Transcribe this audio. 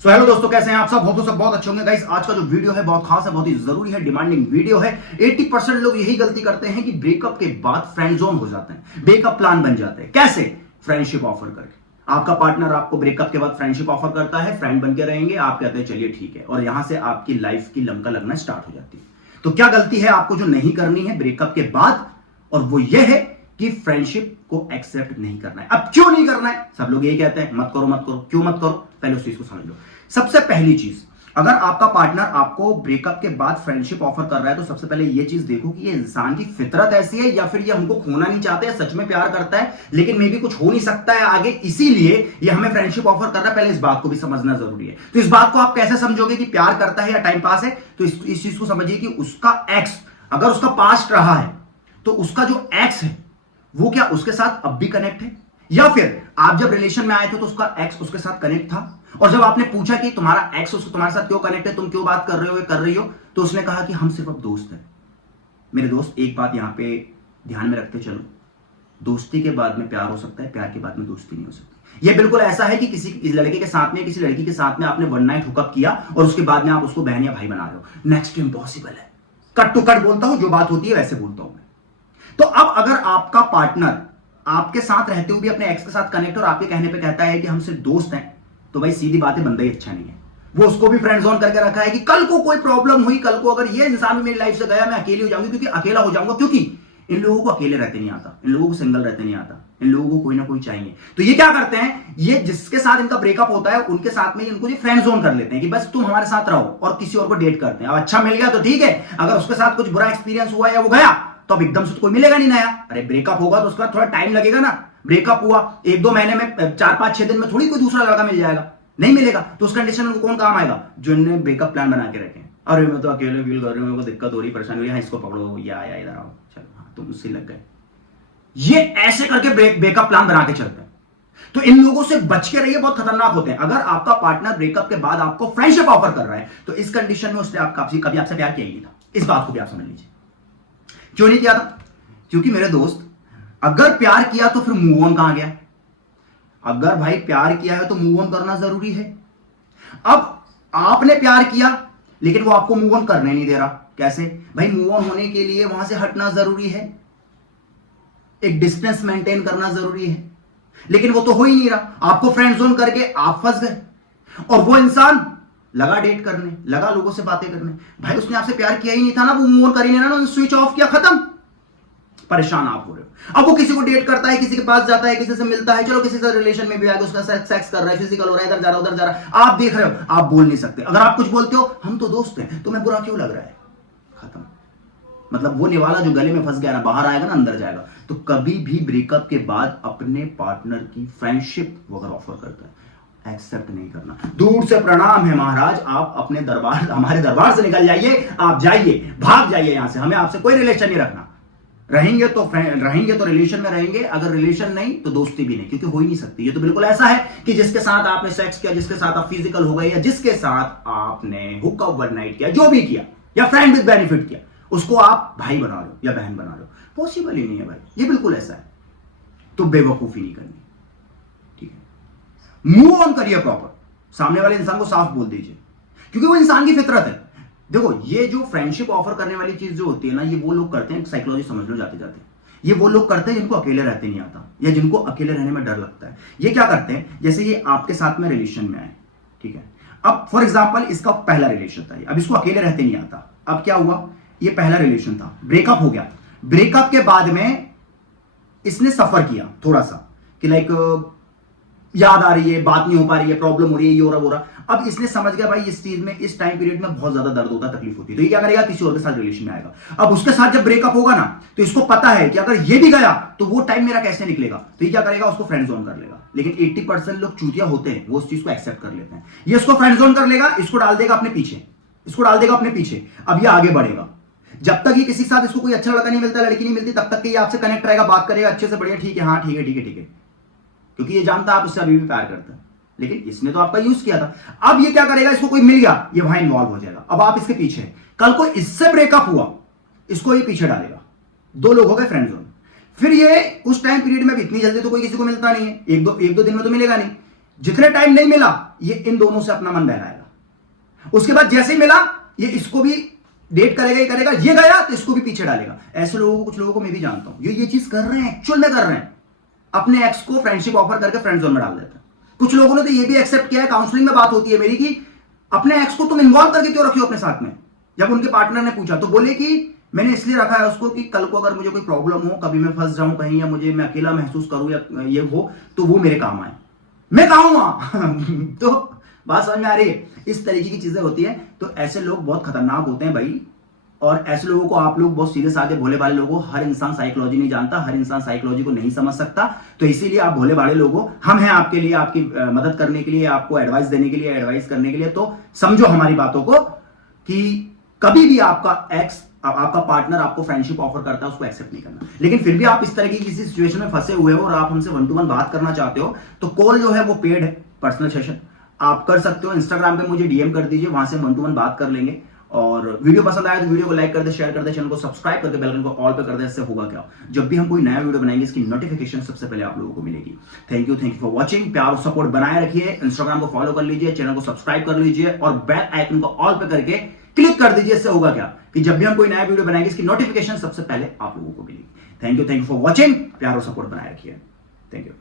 So hello दोस्तों, कैसे हैं आप सब? हो तो सब बहुत अच्छे होंगे गाइस। आज का जो वीडियो है बहुत खास है, बहुत ही जरूरी है, डिमांडिंग वीडियो है। 80% लोग यही गलती करते हैं कि ब्रेकअप के बाद फ्रेंड जोन हो जाते हैं, ब्रेकअप प्लान बन जाते हैं। कैसे? फ्रेंडशिप ऑफर करके। आपका पार्टनर आपको ब्रेकअप के बाद फ्रेंडशिप ऑफर करता है, फ्रेंड बन के रहेंगे, आप कहते हैं चलिए ठीक है, और यहां से आपकी लाइफ की लंका लगना स्टार्ट हो जाती है। तो क्या गलती है आपको जो नहीं करनी है ब्रेकअप के बाद? और वो ये है कि फ्रेंडशिप को एक्सेप्ट नहीं करना है। अब क्यों नहीं करना है? सब लोग यही कहते हैं मत करो मत करो। क्यों मत करो? पहले उस चीज को समझ लो। सबसे पहली चीज, अगर आपका पार्टनर आपको ब्रेकअप के बाद फ्रेंडशिप ऑफर कर रहा है तो सबसे पहले यह चीज देखो कि ये इंसान की फितरत ऐसी है या फिर ये हमको खोना नहीं चाहते है, सच में प्यार करता है लेकिन मे भी कुछ हो नहीं सकता है आगे, इसीलिए ये हमें फ्रेंडशिप ऑफर कर रहा है। पहले इस बात को भी समझना जरूरी है। तो इस बात को आप कैसे समझोगे कि प्यार करता है या टाइम पास है? तो इस चीज को समझिए कि उसका एक्स, अगर उसका पास्ट रहा है तो उसका जो एक्स है वो क्या उसके साथ अब भी कनेक्ट है, या फिर आप जब रिलेशन में आए थे तो उसका एक्स उसके साथ कनेक्ट था, और जब आपने पूछा कि तुम्हारा एक्स उसको तुम्हारे साथ क्यों कनेक्ट है, तुम क्यों बात कर रहे हो या कर रही हो, तो उसने कहा कि हम सिर्फ अब दोस्त हैं। मेरे दोस्त, एक बात यहां पे ध्यान में रखते चलो, दोस्ती के बाद में प्यार हो सकता है, प्यार के बाद में दोस्ती नहीं हो सकती। यह बिल्कुल ऐसा है कि किसी लड़के के साथ में किसी लड़की के साथ में आपने वन नाइट हुकअप किया और उसके बाद में आप उसको बहन या भाई बना रहे हो। नेक्स्ट इम्पॉसिबल है। कट टू कट बोलता हूं, जो बात होती है वैसे बोलता हूं मैं। तो अब अगर आपका पार्टनर आपके साथ रहते हुए भी अपने एक्स के साथ कनेक्ट और आपके कहने पे कहता है कि हम सिर्फ दोस्त हैं, तो भाई सीधी बात है, बंदा ही अच्छा नहीं है। वो उसको भी फ्रेंड जोन करके रखा है कि कल को कोई प्रॉब्लम हुई, कल को अगर ये इंसान भी मेरी लाइफ से गया, मैं अकेली हो जाऊंगी, क्योंकि अकेला हो जाऊंगा, क्योंकि इन लोगों को अकेले रहते नहीं आता, इन लोगों को सिंगल रहते नहीं आता, इन लोगों को कोई ना कोई चाहिए। तो ये क्या करते हैं, ये जिसके साथ इनका ब्रेकअप होता है उनके साथ में इनको ये फ्रेंड जोन कर लेते हैं कि बस तुम हमारे साथ रहो, और किसी और को डेट करते हैं। अब अच्छा मिल गया तो ठीक है, अगर उसके साथ कुछ बुरा एक्सपीरियंस हुआ या वो गया तो अब एकदम से तो कोई मिलेगा नहीं नया। अरे ब्रेकअप होगा तो उसका थोड़ा टाइम लगेगा ना। ब्रेकअप हुआ 1-2 महीने में, 4-5-6 दिन में थोड़ी कोई दूसरा लड़का मिल जाएगा, नहीं मिलेगा। तो उस कंडीशन में कौन काम आएगा? जो इन्होंने ब्रेकअप प्लान बना के रखे। अरे मैं तो अकेले फील कर रही हूँ, मेरे को दिक्कत हो रही, परेशानी हो रही है, इसको पकड़ो या इधर आओ, चलो हाँ तुम उससे लग गए। ये ऐसे करके ब्रेकअप प्लान बना के चलते हैं। तो इन लोगों से बच के रहिए, बहुत खतरनाक होते हैं। अगर आपका पार्टनर ब्रेकअप के बाद आपको फ्रेंडशिप ऑफर कर रहा है तो इस कंडीशन में उसने कभी आपसे प्यार किया ही नहीं था। इस बात को भी आप समझ लीजिए। क्यों नहीं किया था? क्योंकि मेरे दोस्त, अगर प्यार किया तो फिर मूव ऑन कहां गया? अगर भाई प्यार किया है तो मूव ऑन करना जरूरी है। अब आपने प्यार किया लेकिन वो आपको मूव ऑन करने नहीं दे रहा। कैसे भाई? मूव ऑन होने के लिए वहां से हटना जरूरी है, एक डिस्टेंस मेंटेन करना जरूरी है, लेकिन वो तो हो ही नहीं रहा। आपको फ्रेंड जोन करके आप फंस गए, और वो इंसान लगा डेट करने, लगा लोगों से बातें करने। भाई उसने आपसे प्यार किया ही नहीं था ना, वो मूव ऑन कर ही नहीं ना, स्विच ऑफ किया, खत्म। परेशान आप हो रहे हो। अब वो किसी को डेट करता है, किसी के पास जाता है, किसी से मिलता है, चलो किसी से रिलेशन में भी आएगा, उसका सेक्स कर रहा है, फिजिकल हो रहा है, इधर जा रहा है उधर जा रहा है, आप देख रहे हो, आप बोल नहीं सकते। अगर आप कुछ बोलते हो, हम तो दोस्त हैं, तुम्हें बुरा क्यों लग रहा है? खत्म। मतलब वो निवाला जो गले में फंस गया ना, बाहर आएगा ना, अंदर जाएगा। तो कभी भी ब्रेकअप के बाद अपने पार्टनर की फ्रेंडशिप वो अगर ऑफर करता है, एक्सेप्ट नहीं करना। दूर से प्रणाम है महाराज, आप अपने दरबार, हमारे दरबार से निकल जाइए, आप जाइए, भाग जाइए यहां से। हमें आपसे कोई रिलेशन नहीं रखना। रहेंगे तो रिलेशन में रहेंगे, अगर रिलेशन नहीं तो दोस्ती भी नहीं, क्योंकि हो ही नहीं सकती। ये तो बिल्कुल ऐसा है कि जिसके साथ आपने सेक्स किया, जिसके साथ आप फिजिकल हो गए, या जिसके साथ आपने हुकअप वन नाइट किया, जो भी किया, या फ्रेंड विद बेनिफिट किया, उसको आप भाई बना रहे हो या बहन बना रहे हो। पॉसिबल ही नहीं है भाई, ये बिल्कुल ऐसा है। तो बेवकूफी नहीं करनी, ठीक है? मूव ऑन करिए प्रॉपर, सामने वाले इंसान को साफ बोल दीजिए, क्योंकि वो इंसान की फितरत है। देखो, ये जो फ्रेंडशिप ऑफर करने वाली चीज जो होती है ना, ये वो लोग करते हैं, साइकोलॉजी समझ लो जाते जाते, ये वो लोग करते हैं जिनको अकेले रहते नहीं आता, या जिनको अकेले रहने में डर लगता है। ये क्या करते हैं, जैसे ये आपके साथ में रिलेशन में आए, ठीक है? अब फॉर एग्जाम्पल इसका पहला रिलेशन था, अब इसको अकेले रहते नहीं आता। अब क्या हुआ, ये पहला रिलेशन था, ब्रेकअप हो गया। ब्रेकअप के बाद में इसने सफर किया थोड़ा सा, कि लाइक याद आ रही है, बात नहीं हो पा रही है, प्रॉब्लम हो रही है, ये हो रहा वो रहा। अब इसने समझ गया भाई इस चीज में, इस टाइम पीरियड में बहुत ज्यादा दर्द होता है, तकलीफ होती है, तो ये क्या करेगा, किसी और के साथ रिलेशन में आएगा। अब उसके साथ जब ब्रेकअप होगा ना, तो इसको पता है कि अगर ये भी गया तो वो टाइम मेरा कैसे निकलेगा, तो ये क्या करेगा, उसको फ्रेंड जोन कर लेगा। लेकिन 80% लोग चूतिया होते हैं, वो उस चीज को एक्सेप्ट कर लेते हैं। ये इसको फ्रेंड जोन कर लेगा, इसको डाल देगा अपने पीछे, इसको डाल देगा अपने पीछे। अब ये आगे बढ़ेगा, जब तक ये किसी के साथ इसको कोई अच्छा लड़का नहीं मिलता, लड़की नहीं मिलती, तब तक ये आपसे कनेक्ट रहेगा, बात करेगा अच्छे से, बढ़िया, ठीक है, हाँ ठीक है ठीक है ठीक है, क्योंकि ये जानता है आप उससे अभी भी प्यार करते हैं। लेकिन इसने तो आपका यूज किया था। अब ये क्या करेगा, इसको कोई मिल गया, ये वहां इन्वॉल्व हो जाएगा। अब आप इसके पीछे, कल को इससे ब्रेकअप हुआ, इसको ये पीछे डालेगा, दो लोग हो गए फ्रेंड जोन। फिर ये उस टाइम पीरियड में भी इतनी जल्दी तो कोई किसी को मिलता नहीं है, एक दो दिन में तो मिलेगा नहीं। जितने टाइम नहीं मिला ये इन दोनों से अपना मन बहलाएगा, उसके बाद जैसे ही मिला ये इसको भी डेट करेगा ही करेगा, ये गया तो इसको भी पीछे डालेगा। ऐसे लोगों को, कुछ लोगों को मैं भी जानता हूं, ये चीज कर रहे हैं, एक्चुअल में कर रहे हैं, अपने एक्स को फ्रेंडशिप ऑफर करके फ्रेंड जोन में डाल देते हैं। कुछ लोगों ने तो ये भी एक्सेप्ट किया है, काउंसलिंग में बात होती है मेरी, कि अपने एक्स को तुम इन्वॉल्व करके क्यों रखियो अपने साथ में। जब उनके पार्टनर ने पूछा तो बोले कि मैंने इसलिए रखा है उसको कि कल को अगर मुझे कोई प्रॉब्लम हो, कभी मैं फंस जाऊं कहीं, या मुझे मैं अकेला महसूस करूं या ये हो, तो वो मेरे काम आए। मैं कहां हूं वहां तो बात समझ में आ रही है, इस तरीके की चीजें होती है। तो ऐसे लोग बहुत खतरनाक होते हैं भाई, और ऐसे लोगों को आप लोग बहुत सीधे साधे भोले भाले लोगों, हर इंसान साइकोलॉजी नहीं जानता, हर इंसान साइकोलॉजी को नहीं समझ सकता। तो इसीलिए आप भोले भाले लोगों, हम हैं आपके लिए, आपकी मदद करने के लिए, आपको एडवाइस देने के लिए, एडवाइस करने के लिए। तो समझो हमारी बातों को, कि कभी भी आपका एक्स, आपका पार्टनर आपको फ्रेंडशिप ऑफर करता है, उसको एक्सेप्ट नहीं करना। लेकिन फिर भी आप इस तरह की किसी सिचुएशन में फंसे हुए हो और आप हमसे 1-to-1 बात करना चाहते हो, तो कॉल जो है वो पेड है, पर्सनल सेशन आप कर सकते हो। इंस्टाग्राम पे मुझे डीएम कर दीजिए, वहां से 1-to-1 बात कर लेंगे। और वीडियो पसंद आया तो वीडियो को लाइक कर दे, शेयर कर दे, चैनल को सब्सक्राइब करके बेल आइकन को ऑल पे कर दे। इससे होगा क्या, जब भी हम कोई नया वीडियो बनाएंगे इसकी नोटिफिकेशन सबसे पहले आप लोगों को मिलेगी। Thank you for watching. प्यार और सपोर्ट बनाए रखिए, इंस्टाग्राम को फॉलो कर लीजिए, चैनल को सब्सक्राइब कर लीजिए और बेल आइकन को ऑल पे करके क्लिक कर दीजिए। इससे होगा क्या कि जब भी हम कोई नया वीडियो बनाएंगे इसकी नोटिफिकेशन सबसे पहले आप लोगों को मिलेगी। Thank you for watching. प्यार और सपोर्ट बनाए रखिए। Thank you.